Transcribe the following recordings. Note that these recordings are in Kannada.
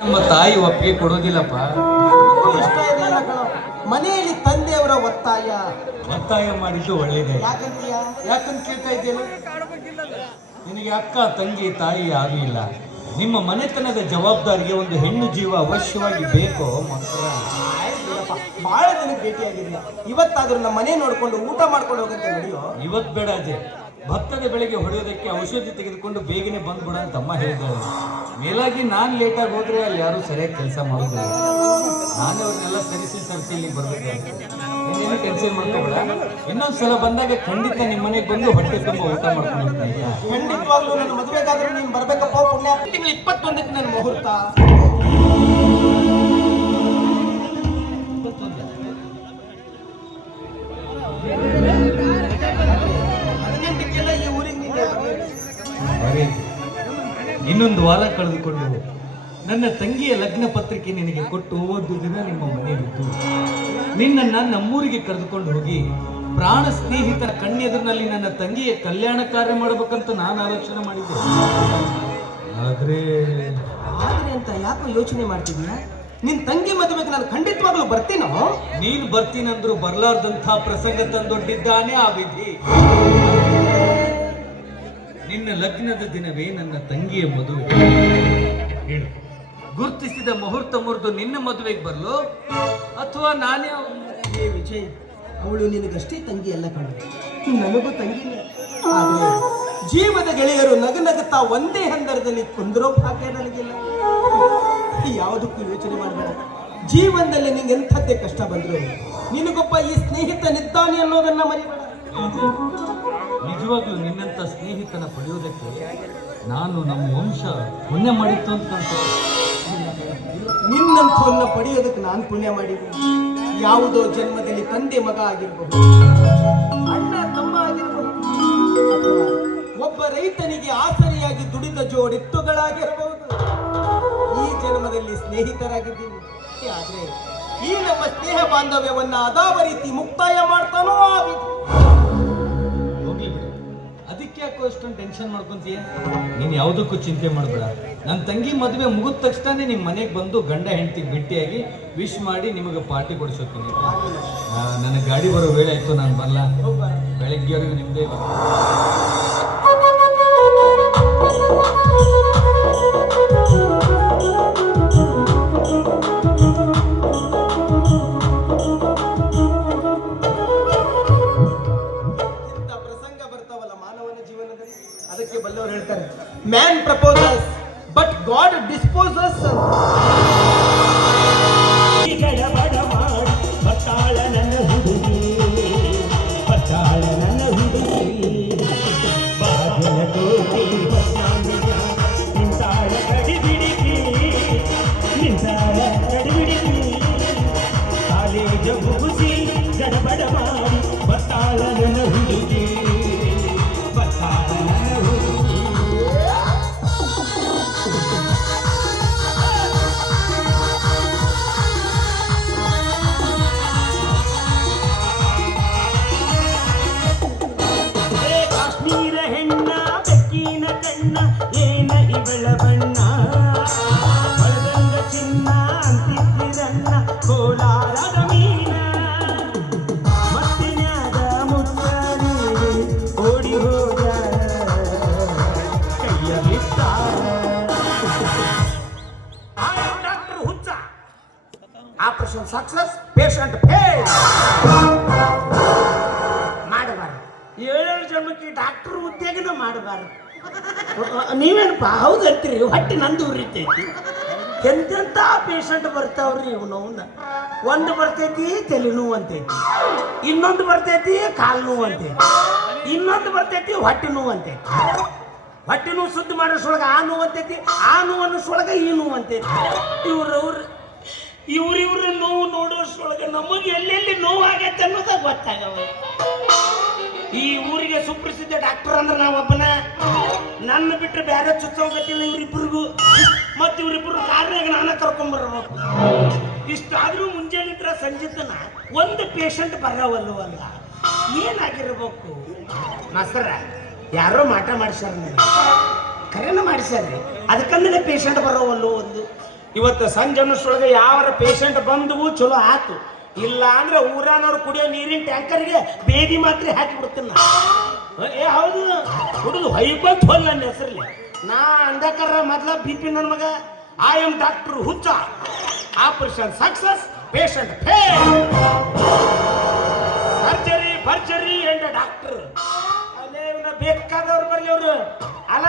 ನಮ್ಮ ತಾಯಿ ಒಪ್ಪಿಗೆ ಕೊಡೋದಿಲ್ಲಪ್ಪ. ಇಷ್ಟ ಇರಲಿಲ್ಲ ಕಣ. ಮನೆಯಲ್ಲಿ ತಂದೆಯವರ ಒತ್ತಾಯ ಮಾಡಿದ್ದು ಒಳ್ಳೇದೇ. ಯಾಕಂತ ಕೇಳ್ತಾ ಇದ್ದೇನೆ. ನಿನಗೆ ಅಕ್ಕ ತಂಗಿ ತಾಯಿ ಯಾರೂ ಇಲ್ಲ. ನಿಮ್ಮ ಮನೆತನದ ಜವಾಬ್ದಾರಿಗೆ ಒಂದು ಹೆಣ್ಣು ಜೀವ ಅವಶ್ಯವಾಗಿ ಬೇಕೋ ಮಕ್ಕಳ. ಬಹಳ ದಿನಕ್ಕೆ ಭೇಟಿಯಾಗಿಲ್ಲ. ಇವತ್ತಾದ್ರೂ ನಮ್ಮ ಮನೆ ನೋಡ್ಕೊಂಡು ಊಟ ಮಾಡ್ಕೊಂಡು ಹೋಗಂತ ನಡೆಯೋ. ಇವತ್ತು ಬೇಡ ಅಜಯ್, ಭತ್ತದ ಬೆಳೆಗೆ ಹೊಡೆಯೋದಕ್ಕೆ ಔಷಧಿ ತೆಗೆದುಕೊಂಡು ಬೇಗನೆ ಬಂದ್ಬಿಡ ಅಂತ ಅಮ್ಮ ಹೇಳಿದ್ದಾರೆ. ಮೇಲಾಗಿ ನಾನು ಲೇಟಾಗಿ ಹೋದ್ರೆ ಅಲ್ಲಿ ಯಾರು ಸರಿಯಾಗಿ ಕೆಲಸ ಮಾಡೋದಿಲ್ಲ. ನಾನೇ ಅವ್ರನ್ನೆಲ್ಲ ಸರಿಸಿ ಇಲ್ಲಿ ಬರ್ಬೇಕಾಗುತ್ತೆ. ಇನ್ನೇನು ಟೆನ್ಷನ್ ಮಾಡ್ಕೋಬೇಡ. ಇನ್ನೊಂದ್ಸಲ ಬಂದಾಗ ಖಂಡಿತ ನಿಮ್ಮ ಮನೆಗೆ ಬಂದು ಹೊಟ್ಟೆ ತುಂಬ ಊಟ ಮಾಡ್ಕೊಂಡು ಹೋಗ್ತೀನಿ. ಖಂಡಿತವಾಗ್ಲೂ ನನ್ನ ಮದುವೆಗಾದ್ರೂ ನೀನು ಬರ್ಬೇಕಪ್ಪ. ಪುಣ್ಯ. ತಿಂಗಳು 21ಕ್ಕೆ ನನ್ನ ಮುಹೂರ್ತ. ಇನ್ನೊಂದು ವಾರ ಕಳೆದುಕೊಂಡು ನನ್ನ ತಂಗಿಯ ಲಗ್ನ ಪತ್ರಿಕೆ ನಿನಗೆ ಕೊಟ್ಟು ಒಂದು ದಿನ ನಿಮ್ಮ ಮನೆಯಲ್ಲಿದ್ದು ನಿನ್ನನ್ನು ನಮ್ಮೂರಿಗೆ ಕರೆದುಕೊಂಡು ಹೋಗಿ ಪ್ರಾಣ ಸ್ನೇಹಿತರ ಕಣ್ಣೆದುರಿನಲ್ಲಿ ನನ್ನ ತಂಗಿಯ ಕಲ್ಯಾಣ ಕಾರ್ಯ ಮಾಡಬೇಕಂತ ನಾನು ಆಲೋಚನೆ ಮಾಡಿದ್ದೆ. ಆದ್ರೆ ಅಂತ ಯಾಕೋ ಯೋಚನೆ ಮಾಡ್ತಿದ್ಯಾ? ನಿನ್ ತಂಗಿ ಮದುವೆಗೆ ನಾನು ಖಂಡಿತವಾಗ್ಲೂ ಬರ್ತೀನೋ. ನೀನು ಬರ್ತೀನಂದ್ರು ಬರ್ಲಾರ್ದಂಥ ಪ್ರಸಂಗ ತಂದೊಡ್ಡಿದ್ದಾನೆ ಆ ವಿಧಿ. ನಿನ್ನ ಲಗ್ನದ ದಿನವೇ ನನ್ನ ತಂಗಿಯ ಮದುವೆ. ಹೇಳು, ಗುರುತಿಸಿದ ಮುಹೂರ್ತ ಮುರಿದು ನಿನ್ನ ಮದುವೆಗೆ ಬರಲು ಅಥವಾ ನಾನೇ? ವಿಜಯ್, ಅವಳು ನಿನಗಷ್ಟೇ ತಂಗಿ ಅಲ್ಲ ಕಣ, ನನಗೂ ತಂಗಿನೇ. ಆದ್ರೆ ಜೀವದ ಗೆಳೆಯರು ನಗುತ್ತಾ ಒಂದೇ ಹಂದರದಲ್ಲಿ ಕುಂದ್ರೋ ಭಾಗ್ಯ ನನಗಿಲ್ಲ. ಯಾವುದಕ್ಕೂ ಯೋಚನೆ ಮಾಡಬೇಡ. ಜೀವನದಲ್ಲಿ ನಿಂಗೆ ಎಂಥದ್ದೇ ಕಷ್ಟ ಬಂದ್ರು ನಿನಗೊಬ್ಬ ಈ ಸ್ನೇಹಿತನಿದ್ದಾನೆ ಅನ್ನೋದನ್ನ ಮರಿಬೇಡ. ನಿಜವಾಗ್ಲೂ ನಿನ್ನಂತ ಸ್ನೇಹಿತನ ಪಡೆಯೋದಕ್ಕೆ ನಾನು ನಮ್ಮ ವಂಶ ಪುಣ್ಯ ಮಾಡಿತ್ತು ಅಂತ ನಿನ್ನಂಥವನ್ನ ಪಡೆಯೋದಕ್ಕೆ ನಾನು ಪುಣ್ಯ ಮಾಡಿದ್ದೀನಿ. ಯಾವುದೋ ಜನ್ಮದಲ್ಲಿ ತಂದೆ ಮಗ ಆಗಿರಬಹುದು, ಅಣ್ಣ ತಮ್ಮ ಆಗಿರಬಹುದು, ಒಬ್ಬ ರೈತನಿಗೆ ಆಸರಿಯಾಗಿ ದುಡಿದ ಜೋಡೆತ್ತುಗಳಾಗಿರಬಹುದು. ಈ ಜನ್ಮದಲ್ಲಿ ಸ್ನೇಹಿತರಾಗಿದ್ದೀನಿ. ಆದ್ರೆ ಈ ನಮ್ಮ ಸ್ನೇಹ ಬಾಂಧವ್ಯವನ್ನ ಅದಾವ ರೀತಿ ಮುಕ್ತಾಯ ಮಾಡ್ತಾನೋ ಆ ರೀತಿ. ಹೋಗ್ಲಿ ಬಿಡು, ಅದಕ್ಕೆ ಯಾಕೋ ಅಷ್ಟೊಂದು ಟೆನ್ಷನ್ ಮಾಡ್ಕೊಂತೀಯ? ನೀನು ಯಾವುದಕ್ಕೂ ಚಿಂತೆ ಮಾಡಬೇಡ. ನನ್ನ ತಂಗಿ ಮದುವೆ ಮುಗಿದ ತಕ್ಷಣ ನಿಮ್ಮ ಮನೆಗೆ ಬಂದು ಗಂಡ ಹೆಂಡತಿಗೆ ಭೇಟಿಯಾಗಿ ವಿಶ್ ಮಾಡಿ ನಿಮಗೆ ಪಾರ್ಟಿ ಕೊಡಿಸೋತೀನಿ. ನನ್ನ ಗಾಡಿ ಬರೋ ವೇಳೆ ಆಯ್ತು, ನಾನು ಬರಲ್ಲ. ಬೆಳಗ್ಗೆವರೆಗೂ ನಿಮ್ಮದೇ. ಅದಕ್ಕೆ ಬಲ್ಲವರು ಹೇಳ್ತಾರೆ, man proposes but god disposes. Operation success, patient fail. ಮಾಡಬಾರ್ದು. 7 ಜನ್ಮಕ್ಕೆ ಡಾಕ್ಟರ್ ಉದ್ಯೋಗನ ಮಾಡಬಾರ್ದು. ನೀವೇನಪ್ಪ ಹೌದು ಅಂತೀರಿ? ಹೊಟ್ಟೆ ನಂದು ಉರಿತೈತಿ. ಎಂತೆಂಥ ಪೇಷಂಟ್ ಬರ್ತಾವ್ರಿ ಇವನವನ್ನ. ಒಂದು ಬರ್ತೈತಿ ತಲೆ ನೋವು ಅಂತೈತಿ, ಇನ್ನೊಂದು ಬರ್ತೈತಿ ಕಾಲು ನೋವು ಅಂತೈತಿ, ಇನ್ನೊಂದು ಬರ್ತೈತಿ ಹೊಟ್ಟೆ ನೋವು ಅಂತೈತಿ. ಹೊಟ್ಟೆ ನೋವು ಶುದ್ಧ ಮಾಡೋಷ್ರೊಳಗೆ ಆ ನೋವು ಅಂತೈತಿ, ಆ ನೋವು ಅನ್ನೋಷ್ರೊಳಗೆ ಈ ನೋವು ಅಂತೈತಿ. ಇವ್ರ ನೋವು ನೋಡೋಷ್ರೊಳಗೆ ನಮಗೆ ಎಲ್ಲೆಲ್ಲಿ ನೋವು ಆಗೈತೆ ಅನ್ನೋದಾಗ ಗೊತ್ತಾಗವ. ಈ ಊರಿಗೆ ಸುಪ್ರಸಿದ್ಧ ಡಾಕ್ಟರ್ ಅಂದ್ರೆ ನಾವೊಬ್ಬನ. ನನ್ನ ಬಿಟ್ಟರೆ ಬೇರೆ ಚುಚ್ಚೋಗತ್ತಿಲ್ಲ ಇವರಿಬ್ಬರಿಗೂ. ಮತ್ತು ಇವರಿಬ್ಬರು ಕಾರ್ಯಾಗ ನಾನ ಕರ್ಕೊಂಡ್ಬರ್ಬೇಕು. ಇಷ್ಟಾದ್ರೂ ಮುಂಜಾನಿದ್ರ ಸಂಜಿತನ ಒಂದು ಪೇಷಂಟ್ ಬರವಲ್ಲವಲ್ಲ. ಏನಾಗಿರ್ಬೇಕು ಮಾಸ್ತರ? ಯಾರೋ ಮಾಟ ಮಾಡಿಸ್ಯಾರ, ಕರೆನ ಮಾಡಿಸ್ಯಾರ್ರಿ. ಅದಕ್ಕಂದ್ರೆ ಪೇಷಂಟ್ ಬರೋವಲ್ಲು ಒಂದು ಇವತ್ತು ಸಂಜೆ ಅನ್ನೋಷ್ಟ್ರೊಳಗೆ ಯಾವರ ಪೇಷಂಟ್ ಬಂದವು ಚಲೋ ಆತು, ಇಲ್ಲ ಅಂದ್ರೆ ಊರಾನವ್ರು ಕುಡಿಯೋ ನೀರಿನ ಟ್ಯಾಂಕರ್ಗೆ ಬೇದಿ ಮಾತ್ರೆ ಹಾಕಿ ಬಿಡ್ತೀನಿ ನಾ. ಏ ಹೌದು, ಕುಡಿದು ಹೊಯ್ಕೊಂತ ಹೋಲ್ಲ ನನ್ನ ಹೆಸರಲ್ಲಿ. ನಾ ಅಂದಕರ ಮೊದ್ಲ BP ನನ್ನ ಮಗ. ಐ ಆಮ್ ಡಾಕ್ಟರ್ ಹುಚ್ಚ. Operation success, patient fail. Surgery ಭರ್ಜರಿ ಎಂಡ ಡಾಕ್ಟರ್. ಅಲ್ಲೇ ಇವನ್ನ ಬೇಕಾದವ್ರು ಬರ್ಲಿ ಅವರು. ಅಲ್ಲ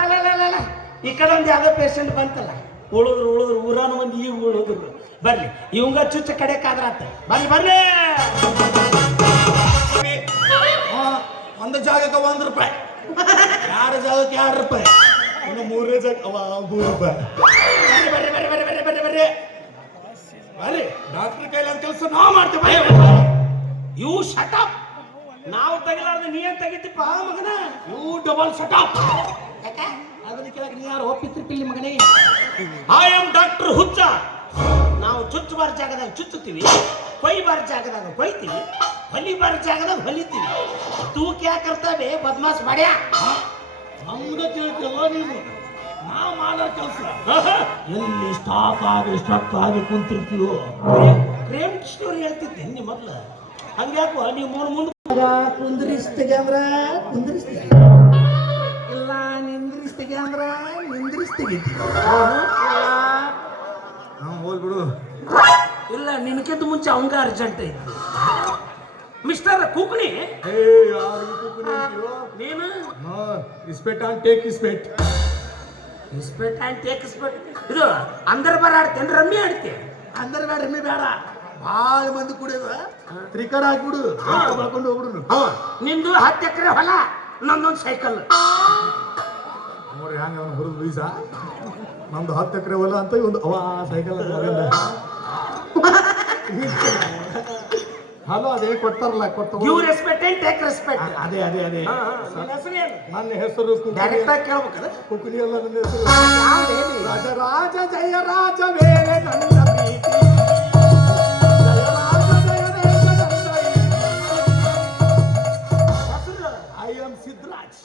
ಈ ಕಡೆ ಒಂದು ಯಾವುದೋ ಪೇಷಂಟ್ ಬಂತಲ್ಲ, ಉಳಿದ್ರು ಊರಾನ ಒಂದು ಈಗ ಉಳಿದ್ರು. ಬರ್ಲಿ ಇವಂಗ ಚುಚ್ಚ ಕಡೆ ಕಾದ್ರಾತ. ಬರ್ಲಿ ಒಂದು ಜಾಗಕ್ಕೆ ₹1, ಯಾರ ಜಾಗಕ್ಕೆ ₹2, ಇನ್ನು 3ನೇ ಜಾಗ ₹3. ಬರ್ರಿ ಡಾಕ್ಟರ್ ಕೈಲಾದ ಕೆಲಸ ನಾವು ಮಾಡ್ತೇವೆ. You shut up. ನಾವು ತೆಗಿಲಾರ್ದು ನೀ ಏನ್ ತೆಗಿತಿಪ್ಪ ಮಗನ? You double shut up. ಅದನ್ನ ಕೇಳಕ್ ನೀ ಯಾರು ಒಪ್ಪಿತ್ರಿ ಪಿಲ್ಲಿ ಮಗನೇ? ಐ ಆಮ್ ಡಾಕ್ಟರ್ ಹುಚ್ಚ. ನಾವು ಚುಚ್ಚಬಾರ ಜಾಗದಾಗ ಚುಚ್ಚುತ್ತೀವಿ, ಕೊಯ್ಬಾರ ಜಾಗದಾಗ ಕೊಯ್ತೀವಿ, ಹೊಲಿಬಾರ ಜಾಗದಾಗ ಹೊಲಿತೀವಿ. ತೂಕ ಯಾಕರ್ತವೆ ಬದ್ಮಾಸ್ ಮಾಡ್ಯಾ? ನಮ್ಗ ತಿಳ್ತಿಲ್ಲ ನೀನು. ನಾವು ಮಾಡೋ ಕೆಲಸ ಎಲ್ಲಿ ಸ್ಟಾಕ್ ಆಗಿ ಕುಂತಿರ್ತೀವೋ. ಪ್ರೇಮ್ ಸ್ಟೋರಿ ಹೇಳ್ತಿದ್ದೆ ನೀ ಮೊದ್ಲು. ಹಂಗ್ಯಾಕೋ ನೀವು ಮುಂದೆ ಕುಂದ್ರಿಸ್ತೀಗ ಅಂದ್ರ ಕುಂದ್ರಿಸ್ತೀಗ, ಇಲ್ಲ ನಿಂದ್ರಿಸ್ತೀಗ ಅಂದ್ರ ನಿಂದ್ರಿಸ್ತೀಗಿದ್ದಿ. ಹೋಗ್ಬಿಡು. ಇಲ್ಲ ನಿನಕ್ಕಿಂತ ಮುಂಚೆ ಅವಂಗ ಅರ್ಜೆಂಟ್ ಐತಿ. ಮಿಸ್ಟರ್ ಕುಕ್ಣಿ, ನೀನು ಇಸ್ಪೆಟ್ ಆನ್ ಟೇಕ್ ಇಸ್ಪೆಟ್. ಇಸ್ಪೆಟ್ ಆ್ಯಂಡ್ ಟೇಕ್ ಇಸ್ಪೆಟ್. ಇದು ಅಂದರ್ ಬರ ಆಡ್ತೇನೆ, ರಮ್ಮಿ ಆಡ್ತೇ? ಅಂದ್ರೆ ಬೇಡ ರಮ್ಮಿ ಬೇಡ, ಭಾಳ ಮಂದಿ ಕುಡಿಯೋದ ತ್ರಿಕರ ಹಾಕ್ಬಿಡು, ಮಾಡ್ಕೊಂಡು ಹೋಗ್ಬಿಡು. ನಿಂದು 10 ಎಕರೆ ಹೊಲ, ನಂದೊಂದು ಸೈಕಲ್. ನೋಡ್ರಿ ಹಂಗ ಅವನು ಹುರಿದು ಬೀಸ. ನಮ್ದು 10 ಎಕರೆ ಹೊಲ ಅಂತ ಒಂದು ಸೈಕಲ್ ಹಲೋ ಅದೇ ಕೊಡ್ತಾರಲ್ಲ give respect and take respect. ಅದೇ ನನ್ನ ಹೆಸರು ಡೈರೆಕ್ಟ್ ಆಗಿ ಕೇಳ್ಬೇಕದ? ಕುಕುನಿ ಅಲ್ಲ, ನನ್ನ ಹೆಸರು ರಾಜ ರಾಜ ಜಯ ರಾಜ ವೇಲೆ ನನ್ನ ಪ್ರೀತಿ. ಜಯ ರಾಜ ಜಯ ದೇಶ ನನ್ನ ಐ ಆಮ್ ಸಿದ್ಧರಾಜ್.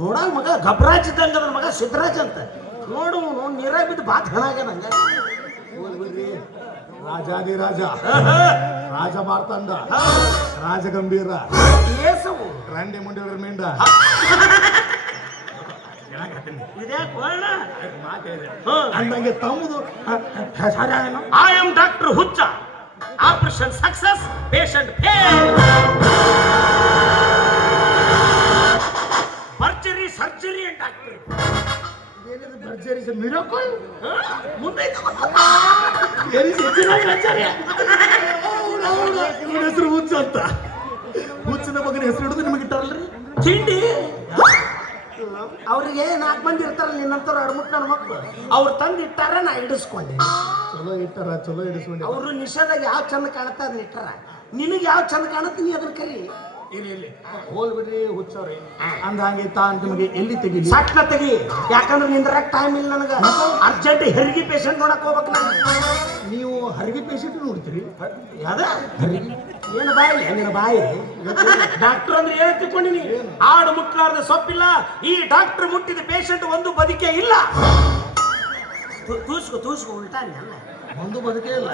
ನೋಡಾಗ ಮಗ ಗಬ್ರಾಜ್ ಇದ್ದಂಗ ಅದ್ರ ಮಗ ಸಿದ್ದರಾಜ್ ಅಂತ. ನೋಡು ನೀರಾಗ ಬಿದ್ದು ಬಾತ್ ಹೆಣಾಗ ನಂಗ. ರಾಜಾದಿ ರಾಜ, ರಾಜ ಮಾರ್ತಾಂಡ, ರಾಜ ಗಂಭೀರ, ಏಸವು ರಂಡಿ ಮುಂಡಿಯವರ ಮಿಂಡ. ಅಂದಂಗೆ ತಮ್ಮದು ಐ ಆಮ್ ಡಾಕ್ಟರ್ ಹುಚ್ಚ. Operation success, patient fail. ಭರ್ಜರಿ ಸರ್ಜರಿ ಅಂಡ್ ಡಾಕ್ಟರ್. ಭರ್ಜರಿ ಮಿರಾಕಲ್ ಮುಂದೆ ಹೆಸರು ಹುಚ್ಚ ಅಂತ. ಹುಚ್ಚಿನ ಮಗನ ಹೆಸರು ಹಿಡಿದು ನಿಮಗೆ ಇಟ್ಟಾರಲ್ರಿ ತಿಂಡಿ. ಅವ್ರಿಗೆ 4 ಮಂದಿ ಇರ್ತಾರಲ್ಲ ನಿನ್ನಂತವ್ರು ಅಡ್ಮುಟ್ ನನ್ನ ಮಕ್ಕಳು. ಅವ್ರು ತಂದು ಇಟ್ಟಾರ, ನಾ ಹಿಡಿಸ್ಕೊಂಡೆ. ಚಲೋ ಇಟ್ಟಾರ, ಚಲೋ ಹಿಡಿಸ್ಕೊಂಡೆ. ಅವರು ನಿಷೇಧಾಗ ಯಾವ ಚಂದ ಕಾಣುತ್ತ ಅದನ್ನ ಇಟ್ಟಾರ. ನಿನಗೆ ಯಾವ ಚಂದ ಕಾಣುತ್ತೆ ನೀ ಅದನ್ನ ಕರಿ. ಇಲ್ಲಿ ಹೋಲ್ಬಿಡ್ರಿ ಹುಚ್ಚವ್ರಿ. ಅಂದ ಹಂಗೆ ನಿಮಗೆ ಎಲ್ಲಿ ತೆಗಿಲಿ? ಸಟ್ನ ತೆಗಿ. ಯಾಕಂದ್ರೆ ನಿಂದ್ರಾಗ ಟೈಮ್ ಇಲ್ಲ ನನಗೆ. ಅರ್ಜೆಂಟ್ ಹೆರಿಗೆ ಪೇಷಂಟ್ ನೋಡಕ್ ಹೋಗ್ಬೇಕು ನಾನು. ನೀವು ಹರಿಗೆ ಪೇಷಂಟ್ ನೋಡ್ತೀರಿ? ಯಾವ್ದ ಏನು ಬಾಯಿ ನಿನ್ನ ಬಾಯಿ? ಡಾಕ್ಟರ್ ಅಂದ್ರೆ ಏನು ತಿಳ್ಕೊಂಡಿನಿ? ಆಡು ಮುಟ್ಲಾರ್ದ ಸೊಪ್ಪಿಲ್ಲ. ಈ ಡಾಕ್ಟರ್ ಮುಟ್ಟಿದ ಪೇಷಂಟ್ ಒಂದು ಬದುಕೇ ಇಲ್ಲ. ತೂಸ್ಕೊ ಉಲ್ಟಾ ಒಂದು ಬದುಕೇ ಇಲ್ಲ.